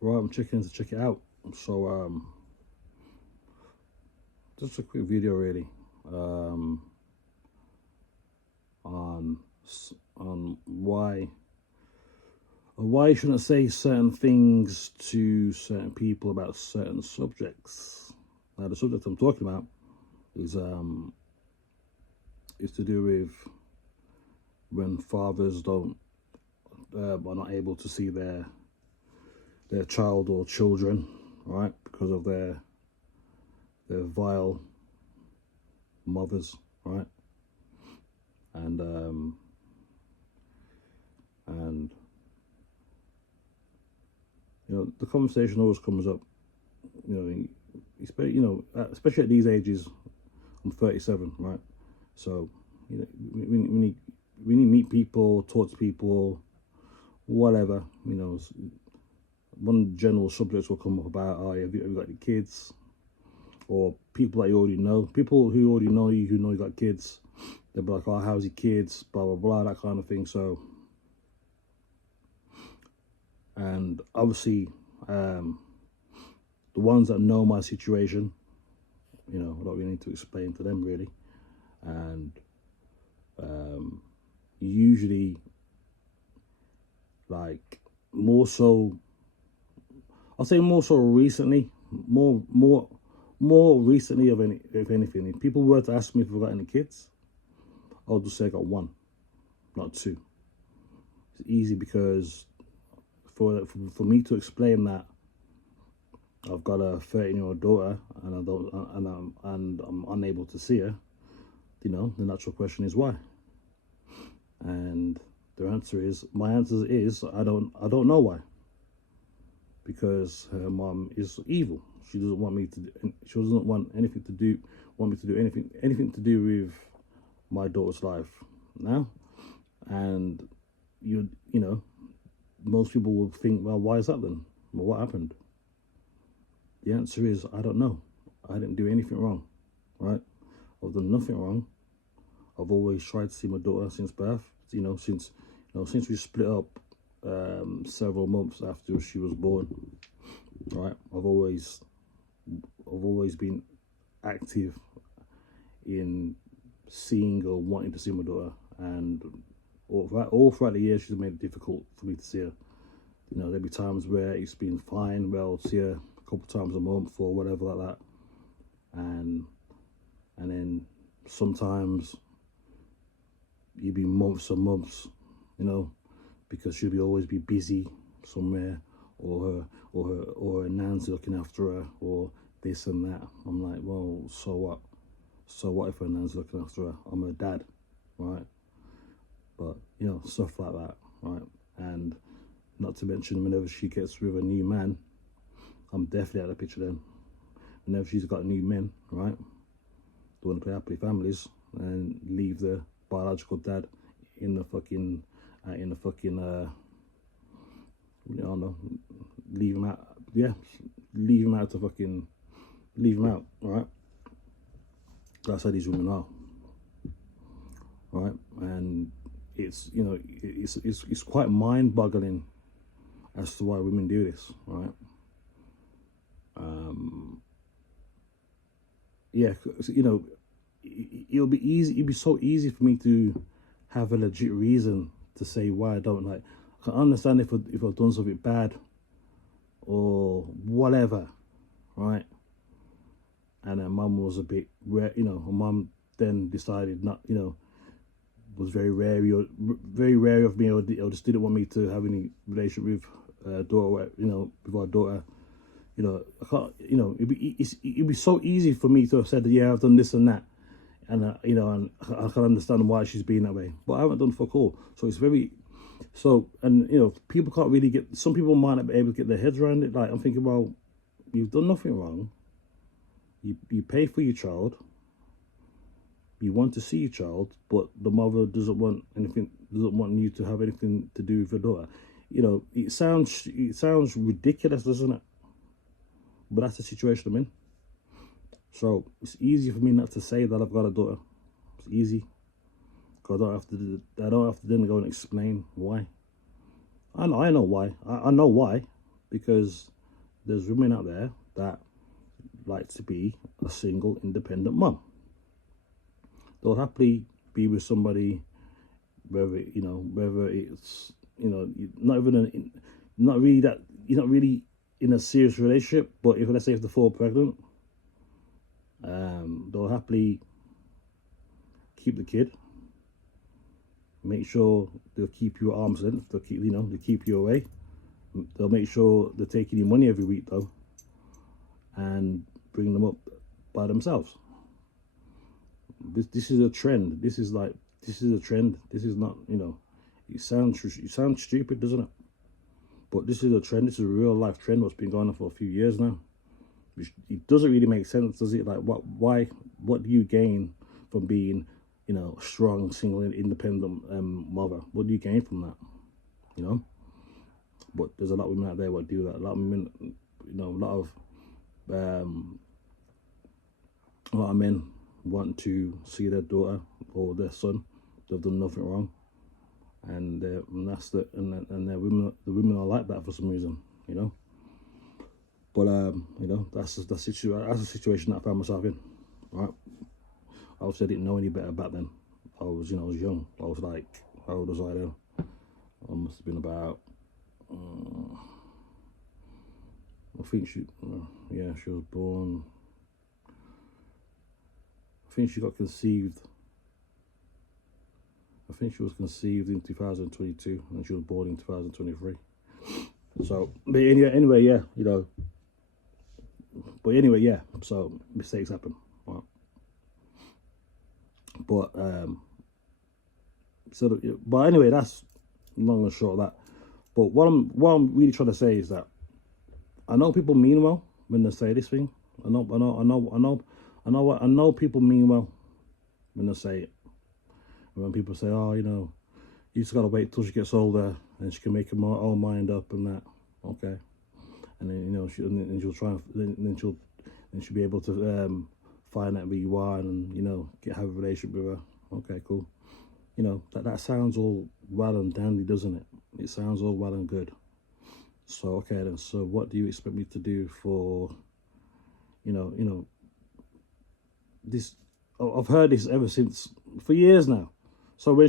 Right, I'm checking to check it out. So just a quick video really, um, on on why you shouldn't say certain things to certain people about certain subjects. Now, the subject I'm talking about is is to do with when fathers don't are not able to see their child or children, right, because of their vile mothers, right, and and the conversation always comes up, especially at these ages. I'm 37, right? So, when you meet people, talk to people, whatever, one general subjects will come up about, oh, have you got any kids? Or people that you already know, people who already know you, who know you got kids, they'll be like, oh, how's your kids? Blah, blah, blah, that kind of thing. So, and obviously, the ones that know my situation, I don't really need to explain to them really. And usually, like, more so, I'll say more so recently, more recently of any, if anything. If people were to ask me if I've got any kids, I'll just say I got one, not two. It's easy because for me to explain that I've got a 13-year-old daughter and I don't and I'm unable to see her, the natural question is why. And my answer is I don't know why. Because her mom is evil. She doesn't want me to. She doesn't want anything to do. Want me to do anything to do with my daughter's life now. And most people will think, well, why is that then? Well, what happened? The answer is I don't know. I didn't do anything wrong, right? I've done nothing wrong. I've always tried to see my daughter since birth. Since we split up several months after she was born, right? I've always been active in seeing or wanting to see my daughter, and all throughout the year she's made it difficult for me to see her. There'll be times where it's been fine, well, I'll see her a couple times a month or whatever like that, and then sometimes you'd be months and months, because she'll always be busy somewhere, or her nan's looking after her, or this and that. I'm like, well, so what? So what if her nan's looking after her? I'm her dad, right? But stuff like that, right? And not to mention, whenever she gets with a new man, I'm definitely out of the picture then. Whenever she's got new men, right, they want to play happily families and leave the biological dad in the fucking I don't know, leave him out. Yeah, leave him out to fucking leave him out. All right, that's how these women are. Right, and it's quite mind-boggling as to why women do this. Right. Yeah, it'll be easy. It'd be so easy for me to have a legit reason to say why I don't like. I can understand if I've done something bad or whatever, right? And her mum was a bit, her mum then decided not, was very wary of me, or just didn't want me to have any relationship with daughter, with our daughter. I can't, it'd be so easy for me to have said that, yeah, I've done this and that, and and I can understand why she's being that way, but I haven't done fuck all. So it's very, and people can't really get. Some people might not be able to get their heads around it. Like, I'm thinking, well, you've done nothing wrong. You pay for your child. You want to see your child, but the mother doesn't want you to have anything to do with your daughter. It sounds ridiculous, doesn't it? But that's the situation I'm in. So it's easy for me not to say that I've got a daughter. It's easy, because I don't have to then go and explain why. I know why. I know why, because there's women out there that like to be a single independent mum. They'll happily be with somebody, whether it's not even not really that you're not really in a serious relationship, but if let's say if they fall pregnant, they'll happily keep the kid, make sure they'll keep you at arm's length, they'll keep you away, they'll make sure they're taking your money every week though, and bring them up by themselves. This is a trend. This is a trend. This is not, it sounds stupid, doesn't it? But this is a trend. This is a real life trend. What's been going on for a few years now. It doesn't really make sense, does it? Like, what do you gain from being, a strong, single, independent mother? What do you gain from that? But there's a lot of women out there what do that. A lot of women, a lot of men want to see their daughter or their son. They've done nothing wrong, and that's and the women are like that for some reason, But that's a situation that I found myself in. Right, obviously I didn't know any better back then. I was young. I was like, how old was I then? I must have been about. I think she was born. I think she got conceived. I think she was conceived in 2022 and she was born in 2023. So, but anyway, yeah, But anyway, yeah. So mistakes happen, right? But but anyway, that's long and short of that. But what I'm really trying to say is that I know people mean well when they say this thing. I know people mean well when they say it. When people say, oh, you just gotta wait till she gets older and she can make her own mind up and that. Okay, and then she'll try and then she'll be able to find out who you are and have a relationship with her. Okay, cool. That sounds all well and dandy, doesn't it? It sounds all well and good. So okay then. So what do you expect me to do for this? I've heard this ever since for years now. So when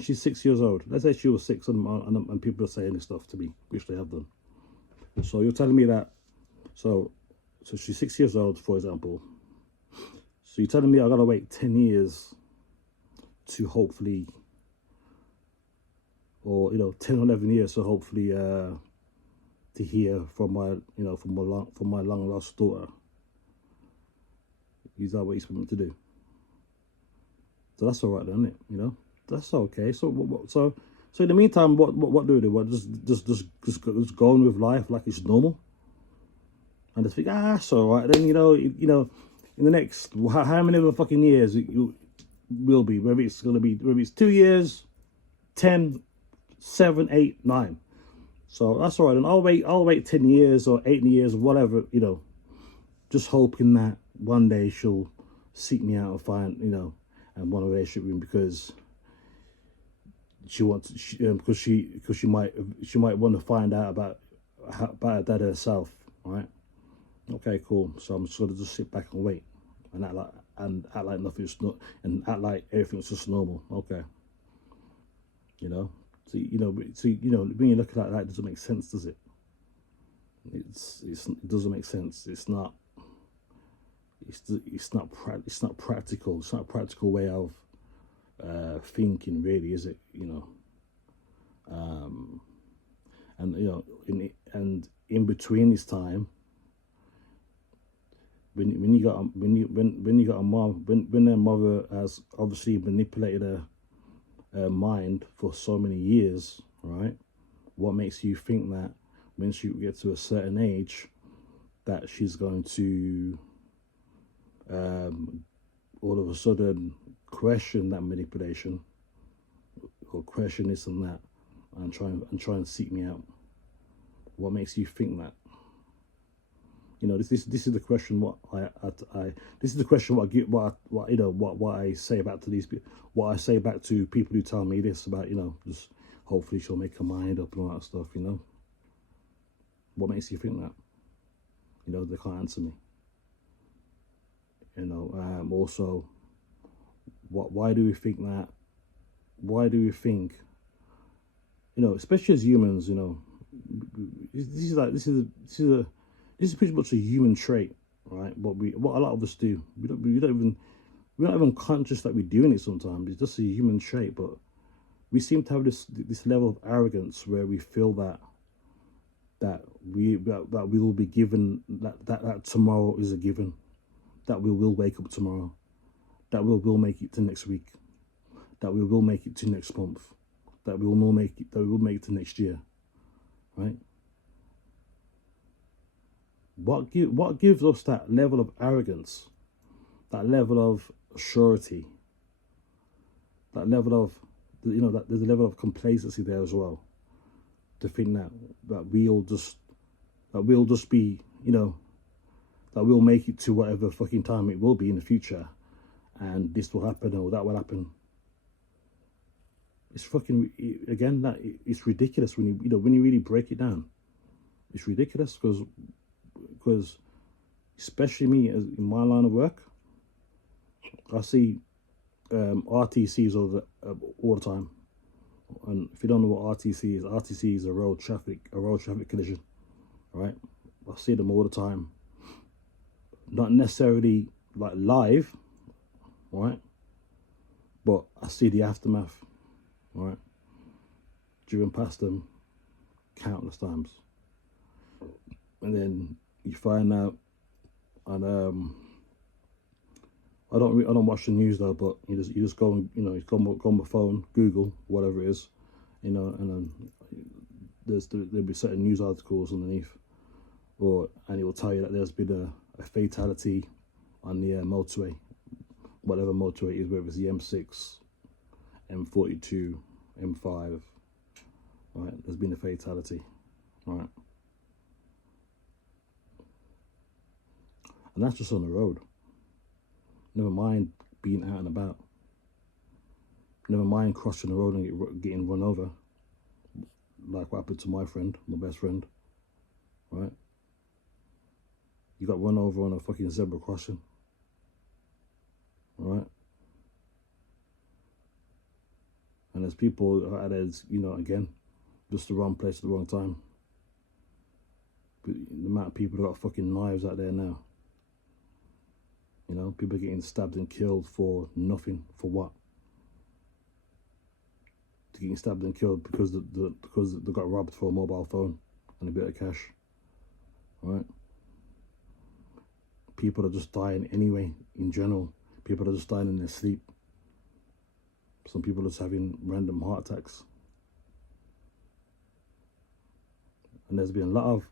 she's 6 years old, let's say she was 6, and people are saying this stuff to me, which they have done. So you're telling me that, so she's 6 years old, for example. So you're telling me I gotta wait 10 years to hopefully, or 10 or 11 years to hopefully to hear from my long lost daughter. Is that what you expect me to do? So that's all right then, isn't it? That's okay. So in the meantime, what do we do? What just go on with life like it's normal, and just think, that's all right. Then in the next how many other fucking years it will be, whether it's 2 years, 10, 7, 8, 9. So that's all right. And I'll wait 10 years or 8 years or whatever. Just hoping that one day she'll seek me out and find and want a relationship with him because she wants because she might want to find out about her dad herself, right? Okay, cool. So I'm just gonna just sit back and wait and act like nothing's not, and act like everything's just normal. Okay, so when you look at that, it doesn't make sense, does it? It doesn't make sense. It's not practical. It's not a practical way of thinking, really, is it? And in between this time, when you got a mom, when their mother has obviously manipulated her mind for so many years, right? What makes you think that when she gets to a certain age, that she's going to all of a sudden question that manipulation or question this and that and try and seek me out? What makes you think that? This is the question. This is the question. What I say back to these people. What I say back to people who tell me this about just hopefully she'll make her mind up and all that stuff. What makes you think that? You know, they can't answer me. You know, also, why do we think that? Why do we think? You know, especially as humans, you know, this is pretty much a human trait, right? What a lot of us do, we're not even conscious that we're doing it sometimes. It's just a human trait, but we seem to have this level of arrogance where we feel that we will be given, that tomorrow is a given, that we will wake up tomorrow, that we will make it to next week, that we will make it to next month, that we will make it to next year, right? What gives us that level of arrogance, that level of surety, that level of, you know, that there's a level of complacency there as well, to think that we'll just be, you know, that we'll make it to whatever fucking time it will be in the future, and this will happen or that will happen. It's fucking, again, that it's ridiculous when you really break it down. It's ridiculous because especially me, as in my line of work, I see RTCs all the time. And if you don't know what RTC is a road traffic collision, right? I see them all the time. Not necessarily like live, right? But I see the aftermath, right? Driven past them countless times. And then you find out, and I don't watch the news though, but you just go and, you know, you go on my phone, Google whatever it is, you know, and then there'll be certain news articles underneath, and it will tell you that there's been a fatality on the motorway, whatever motorway it is, whether it's the M6, M42, M5, right? There's been a fatality, right? And that's just on the road. Never mind being out and about. Never mind crossing the road and getting run over, like what happened to my best friend, right? You got run over on a fucking zebra crossing, right? And there's people out there, you know, again, just the wrong place at the wrong time. But the amount of people that got fucking knives out there now. You know, people getting stabbed and killed for nothing. For what? They're getting stabbed and killed because they got robbed for a mobile phone and a bit of cash, right? People are just dying anyway, in general. People are just dying in their sleep. Some people are just having random heart attacks. And there's been a lot of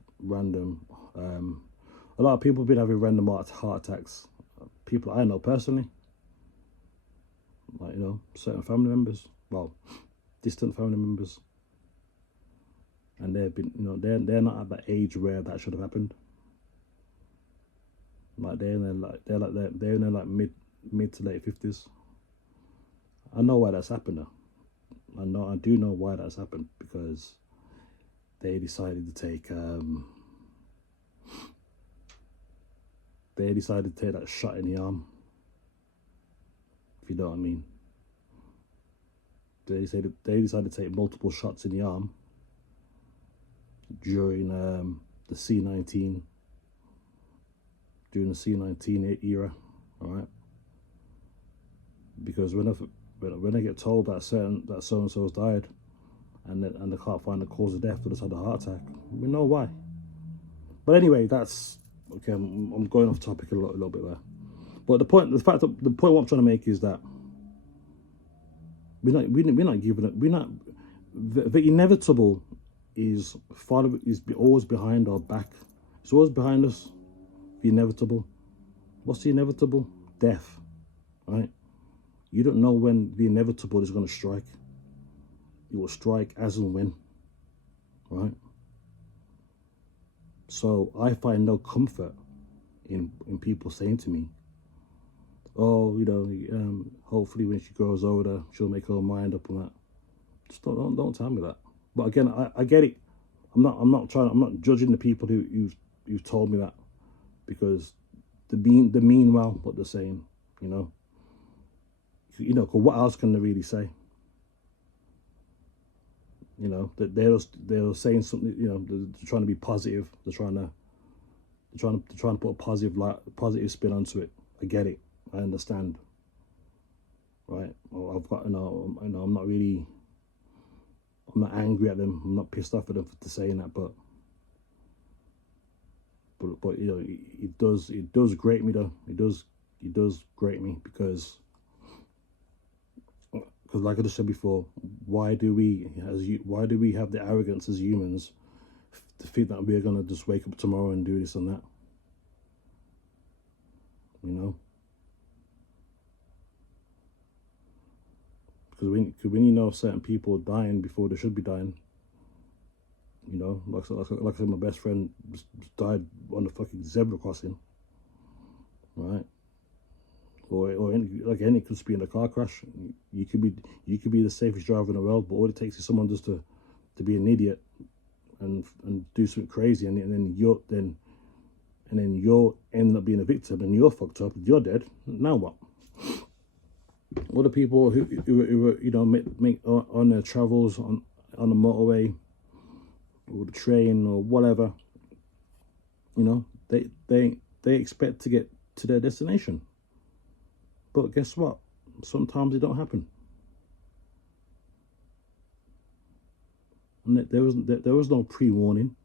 people have been having random heart attacks. People I know personally, like, you know, certain family members, well, distant family members, and they've been, you know, they're not at that age where that should have happened. Like they're in their like mid to late 50s. I know why that's happened though. I do know why that's happened, because they decided to take that shot in the arm, if you know what I mean. They decided to take multiple shots in the arm during the C-19, during the C-19 era, all right? Because when I get told that so and so's died, and they can't find the cause of death, they just had a heart attack, we know why. But anyway, that's okay. I'm going off topic a little bit there. But the point what I'm trying to make is that we're not giving it. We're not. The inevitable is always behind our back. It's always behind us. The inevitable. What's the inevitable? Death, right? You don't know when the inevitable is going to strike. It will strike as and when, right? So I find no comfort in people saying to me, oh, you know, hopefully when she grows older, she'll make her mind up on that. Just don't tell me that. But again, I get it. I'm not judging the people who've told me that, because they mean well what they're saying, you know. You know, 'cause what else can they really say? You know, that they're saying something. You know, they're trying to be positive. They're trying to put a positive spin onto it. I get it. I understand. Right? Well, I've got I'm not really. I'm not angry at them. I'm not pissed off at them for saying that, but you know, it does grate me though. It does grate me because like I just said before, why do we have the arrogance as humans to think that we're gonna just wake up tomorrow and do this and that? You know, because when you know certain people are dying before they should be dying, you know, like I said, my best friend died on the fucking zebra crossing, right? Or any could be in a car crash. You could be the safest driver in the world, but all it takes is someone just to be an idiot and do something crazy, and then you're ending up being a victim, and you're fucked up, you're dead. Now what? All the people who you know make on their travels on the motorway or the train or whatever, you know, they expect to get to their destination. But guess what? Sometimes it don't happen. And there was no pre-warning.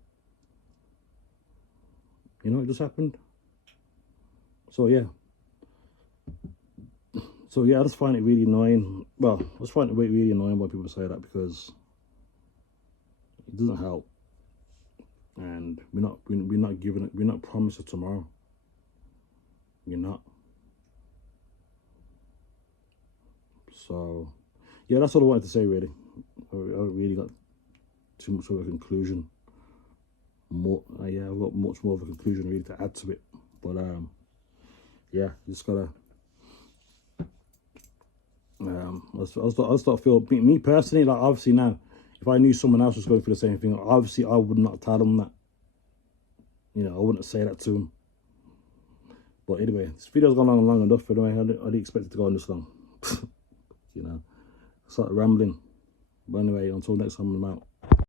You know, it just happened. So yeah. I just find it really annoying. Well, I just find it really annoying when people say that, because it doesn't help. And we're not promised a tomorrow. We're not. So, yeah, that's all I wanted to say, really. I really got too much of a conclusion. I've got much more of a conclusion, really, to add to it. But, yeah, just gotta... I just feel... Me personally, like, obviously now, if I knew someone else was going through the same thing, obviously I would not tell them that. You know, I wouldn't say that to them. But anyway, this video's gone on long enough. Anyway, I didn't expect it to go on this long. You know, I started rambling. But anyway, until next time, I'm out.